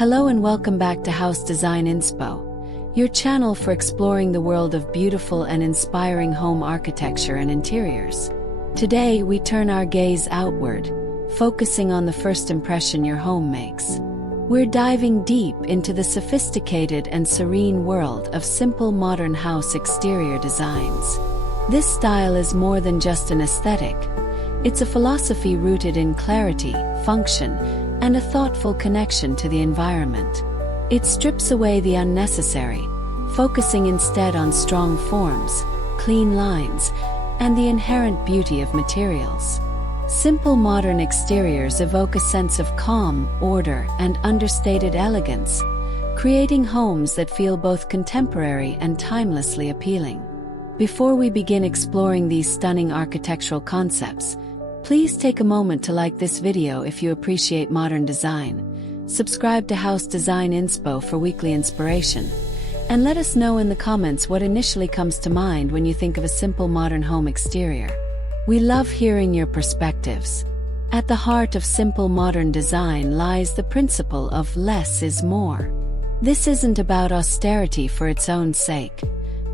Hello and welcome back to House Design Inspo, your channel for exploring the world of beautiful and inspiring home architecture and interiors. Today, we turn our gaze outward, focusing on the first impression your home makes. We're diving deep into the sophisticated and serene world of simple modern house exterior designs. This style is more than just an aesthetic. It's a philosophy rooted in clarity, function, and a thoughtful connection to the environment. It strips away the unnecessary, focusing instead on strong forms, clean lines, and the inherent beauty of materials. Simple modern exteriors evoke a sense of calm, order, and understated elegance, creating homes that feel both contemporary and timelessly appealing. Before we begin exploring these stunning architectural concepts, please take a moment to like this video if you appreciate modern design, subscribe to House Design Inspo for weekly inspiration, and let us know in the comments what initially comes to mind when you think of a simple modern home exterior. We love hearing your perspectives. At the heart of simple modern design lies the principle of less is more. This isn't about austerity for its own sake,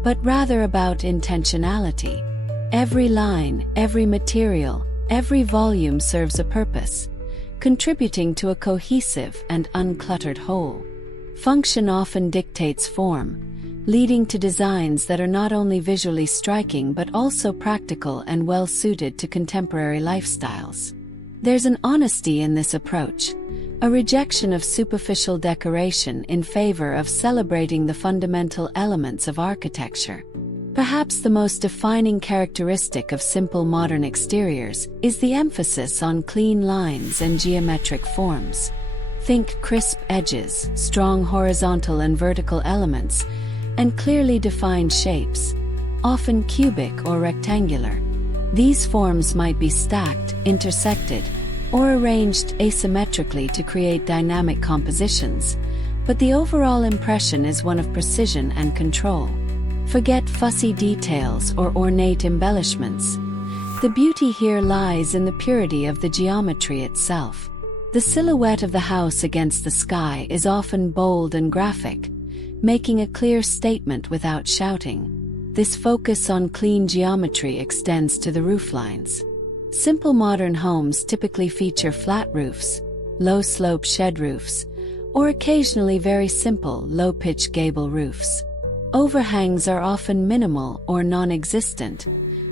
but rather about intentionality. Every line, every material, every volume serves a purpose, contributing to a cohesive and uncluttered whole. Function often dictates form, leading to designs that are not only visually striking but also practical and well-suited to contemporary lifestyles. There's an honesty in this approach, a rejection of superficial decoration in favor of celebrating the fundamental elements of architecture. Perhaps the most defining characteristic of simple modern exteriors is the emphasis on clean lines and geometric forms. Think crisp edges, strong horizontal and vertical elements, and clearly defined shapes, often cubic or rectangular. These forms might be stacked, intersected, or arranged asymmetrically to create dynamic compositions, but the overall impression is one of precision and control. Forget fussy details or ornate embellishments. The beauty here lies in the purity of the geometry itself. The silhouette of the house against the sky is often bold and graphic, making a clear statement without shouting. This focus on clean geometry extends to the rooflines. Simple modern homes typically feature flat roofs, low-slope shed roofs, or occasionally very simple, low-pitch gable roofs. Overhangs are often minimal or non-existent,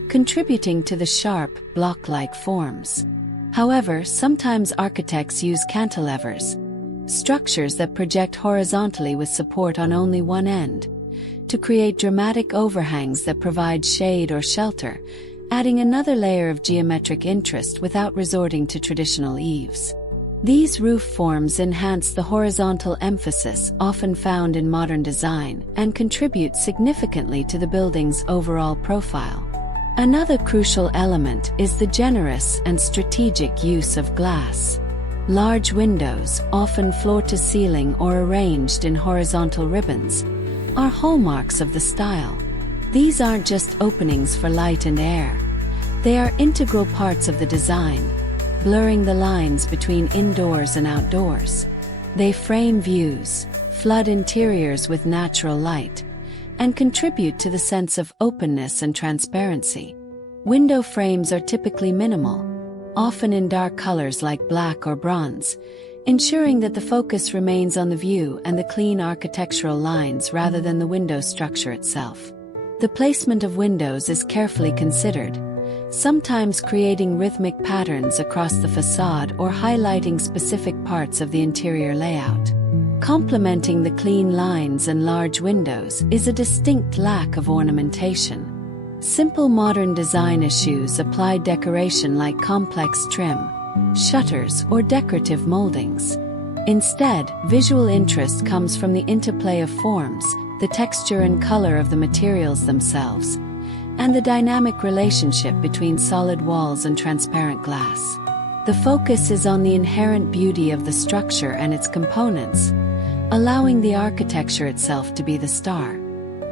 contributing to the sharp, block-like forms. However, sometimes architects use cantilevers, structures that project horizontally with support on only one end, to create dramatic overhangs that provide shade or shelter, adding another layer of geometric interest without resorting to traditional eaves. These roof forms enhance the horizontal emphasis often found in modern design and contribute significantly to the building's overall profile. Another crucial element is the generous and strategic use of glass. Large windows, often floor-to-ceiling or arranged in horizontal ribbons, are hallmarks of the style. These aren't just openings for light and air. They are integral parts of the design, blurring the lines between indoors and outdoors. They frame views, flood interiors with natural light, and contribute to the sense of openness and transparency. Window frames are typically minimal, often in dark colors like black or bronze, ensuring that the focus remains on the view and the clean architectural lines rather than the window structure itself. The placement of windows is carefully considered, sometimes creating rhythmic patterns across the facade or highlighting specific parts of the interior layout. Complementing the clean lines and large windows is a distinct lack of ornamentation. Simple modern design eschews apply decoration like complex trim, shutters, or decorative moldings. Instead, visual interest comes from the interplay of forms, the texture and color of the materials themselves, and the dynamic relationship between solid walls and transparent glass. The focus is on the inherent beauty of the structure and its components, allowing the architecture itself to be the star.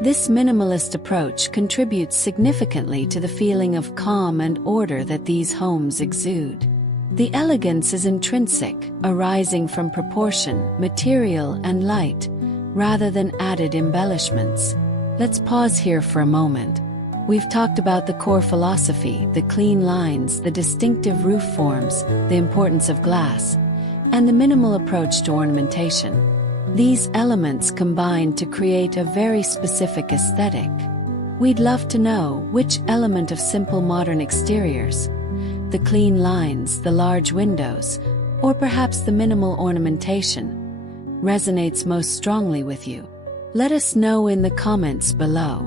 This minimalist approach contributes significantly to the feeling of calm and order that these homes exude. The elegance is intrinsic, arising from proportion, material, and light, rather than added embellishments. Let's pause here for a moment. We've talked about the core philosophy, the clean lines, the distinctive roof forms, the importance of glass, and the minimal approach to ornamentation. These elements combine to create a very specific aesthetic. We'd love to know which element of simple modern exteriors, the clean lines, the large windows, or perhaps the minimal ornamentation, resonates most strongly with you. Let us know in the comments below.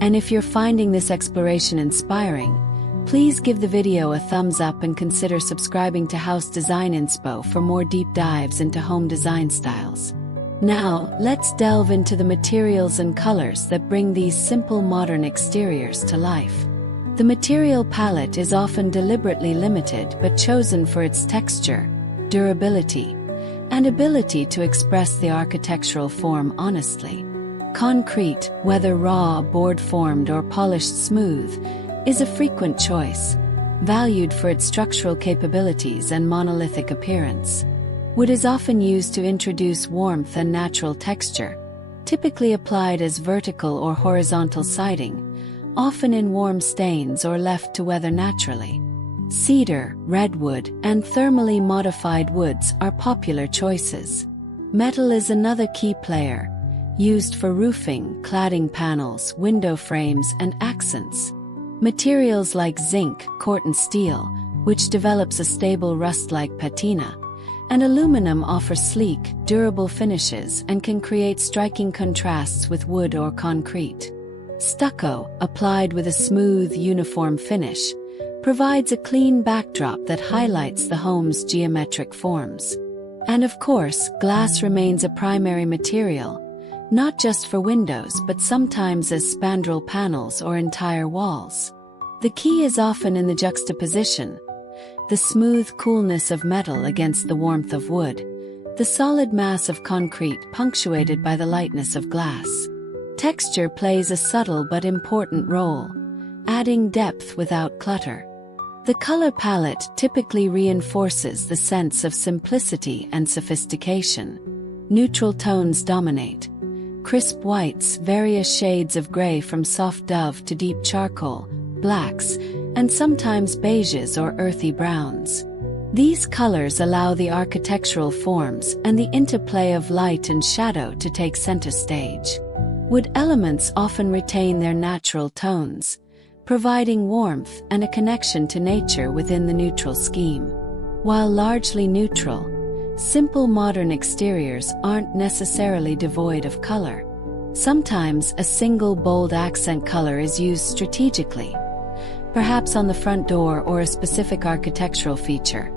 And if you're finding this exploration inspiring, please give the video a thumbs up and consider subscribing to House Design Inspo for more deep dives into home design styles. Now, let's delve into the materials and colors that bring these simple modern exteriors to life. The material palette is often deliberately limited but chosen for its texture, durability, and ability to express the architectural form honestly. Concrete, whether raw, board-formed, or polished smooth, is a frequent choice, valued for its structural capabilities and monolithic appearance. Wood is often used to introduce warmth and natural texture, typically applied as vertical or horizontal siding, often in warm stains or left to weather naturally. Cedar, redwood, and thermally modified woods are popular choices. Metal is another key player, used for roofing, cladding panels, window frames, and accents. Materials like zinc, corten steel, which develops a stable rust-like patina, and aluminum offer sleek, durable finishes and can create striking contrasts with wood or concrete. Stucco, applied with a smooth, uniform finish, provides a clean backdrop that highlights the home's geometric forms. And of course, glass remains a primary material, not just for windows but sometimes as spandrel panels or entire walls. The key is often in the juxtaposition, the smooth coolness of metal against the warmth of wood, the solid mass of concrete punctuated by the lightness of glass. Texture plays a subtle but important role, adding depth without clutter. The color palette typically reinforces the sense of simplicity and sophistication. Neutral tones dominate. Crisp whites, various shades of gray from soft dove to deep charcoal, blacks, and sometimes beiges or earthy browns. These colors allow the architectural forms and the interplay of light and shadow to take center stage. Wood elements often retain their natural tones, providing warmth and a connection to nature within the neutral scheme. While largely neutral, simple modern exteriors aren't necessarily devoid of color. Sometimes a single bold accent color is used strategically, perhaps on the front door or a specific architectural feature,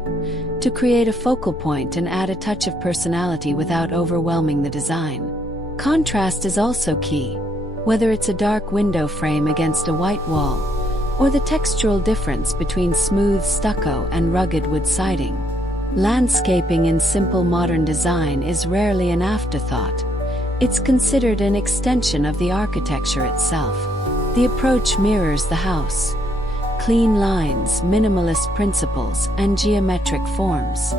to create a focal point and add a touch of personality without overwhelming the design. Contrast is also key, whether it's a dark window frame against a white wall, or the textural difference between smooth stucco and rugged wood siding. Landscaping in simple modern design is rarely an afterthought. It's considered an extension of the architecture itself. The approach mirrors the house. Clean lines, minimalist principles, and geometric forms.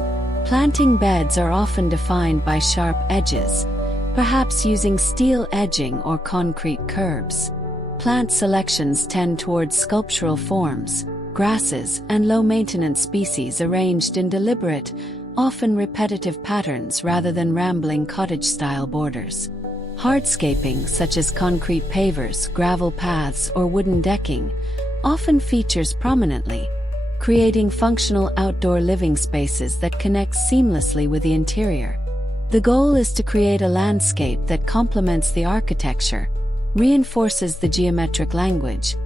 Planting beds are often defined by sharp edges, perhaps using steel edging or concrete curbs. Plant selections tend towards sculptural forms, grasses, and low-maintenance species arranged in deliberate, often repetitive patterns rather than rambling cottage-style borders. Hardscaping, such as concrete pavers, gravel paths, or wooden decking, often features prominently, creating functional outdoor living spaces that connect seamlessly with the interior. The goal is to create a landscape that complements the architecture, reinforces the geometric language,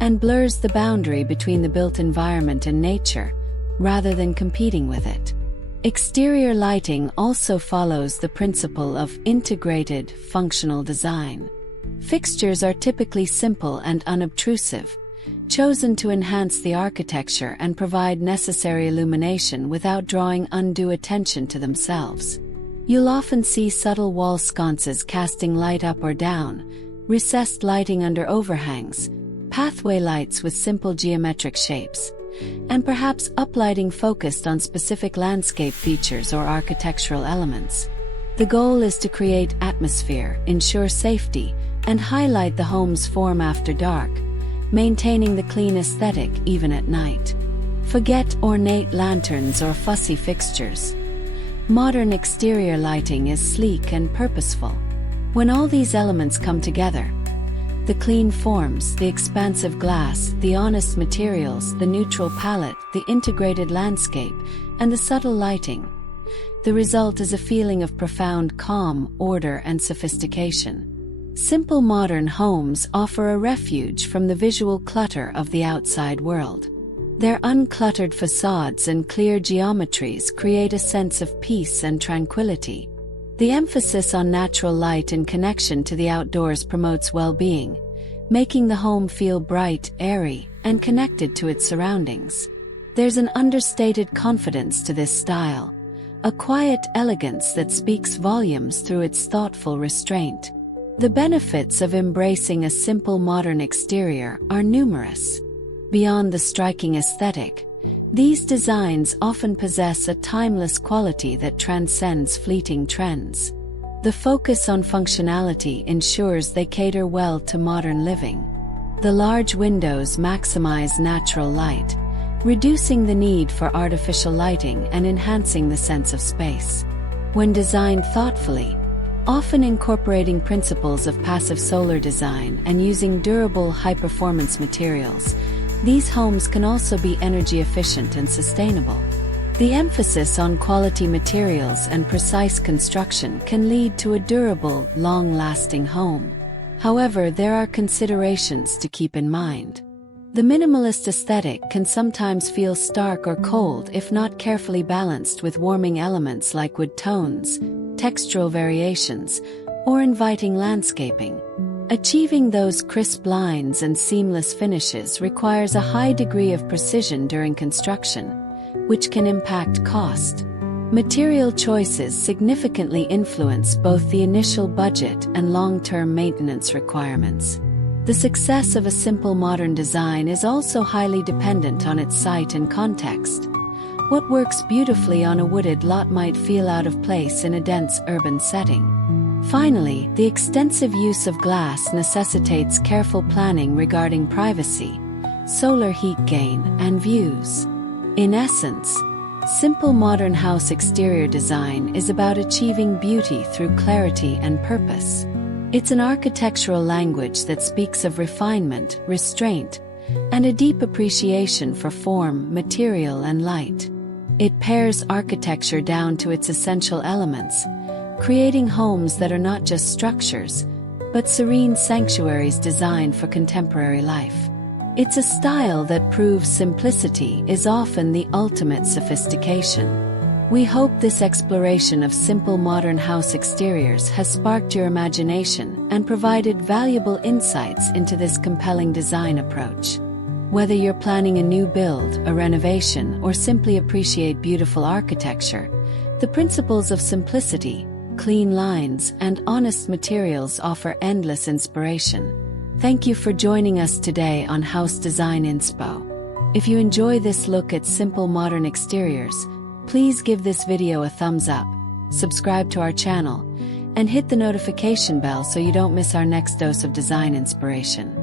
and blurs the boundary between the built environment and nature, rather than competing with it. Exterior lighting also follows the principle of integrated, functional design. Fixtures are typically simple and unobtrusive, chosen to enhance the architecture and provide necessary illumination without drawing undue attention to themselves. You'll often see subtle wall sconces casting light up or down, recessed lighting under overhangs, pathway lights with simple geometric shapes, and perhaps uplighting focused on specific landscape features or architectural elements. The goal is to create atmosphere, ensure safety, and highlight the home's form after dark, maintaining the clean aesthetic even at night. Forget ornate lanterns or fussy fixtures. Modern exterior lighting is sleek and purposeful. When all these elements come together, the clean forms, the expansive glass, the honest materials, the neutral palette, the integrated landscape, and the subtle lighting, the result is a feeling of profound calm, order, and sophistication. Simple modern homes offer a refuge from the visual clutter of the outside world. Their uncluttered facades and clear geometries create a sense of peace and tranquility. The emphasis on natural light and connection to the outdoors promotes well-being, making the home feel bright, airy, and connected to its surroundings. There's an understated confidence to this style, a quiet elegance that speaks volumes through its thoughtful restraint. The benefits of embracing a simple modern exterior are numerous. Beyond the striking aesthetic, these designs often possess a timeless quality that transcends fleeting trends. The focus on functionality ensures they cater well to modern living. The large windows maximize natural light, reducing the need for artificial lighting and enhancing the sense of space. When designed thoughtfully, often incorporating principles of passive solar design and using durable, high-performance materials, these homes can also be energy efficient and sustainable. The emphasis on quality materials and precise construction can lead to a durable, long-lasting home. However, there are considerations to keep in mind. The minimalist aesthetic can sometimes feel stark or cold if not carefully balanced with warming elements like wood tones, textural variations, or inviting landscaping. Achieving those crisp lines and seamless finishes requires a high degree of precision during construction, which can impact cost. Material choices significantly influence both the initial budget and long-term maintenance requirements. The success of a simple modern design is also highly dependent on its site and context. What works beautifully on a wooded lot might feel out of place in a dense urban setting. Finally, the extensive use of glass necessitates careful planning regarding privacy, solar heat gain, and views. In essence, simple modern house exterior design is about achieving beauty through clarity and purpose. It's an architectural language that speaks of refinement, restraint, and a deep appreciation for form, material, and light. It pares architecture down to its essential elements, creating homes that are not just structures, but serene sanctuaries designed for contemporary life. It's a style that proves simplicity is often the ultimate sophistication. We hope this exploration of simple modern house exteriors has sparked your imagination and provided valuable insights into this compelling design approach. Whether you're planning a new build, a renovation, or simply appreciate beautiful architecture, the principles of simplicity, clean lines, and honest materials offer endless inspiration. Thank you for joining us today on House Design Inspo. If you enjoy this look at simple modern exteriors, please give this video a thumbs up, subscribe to our channel, and hit the notification bell so you don't miss our next dose of design inspiration.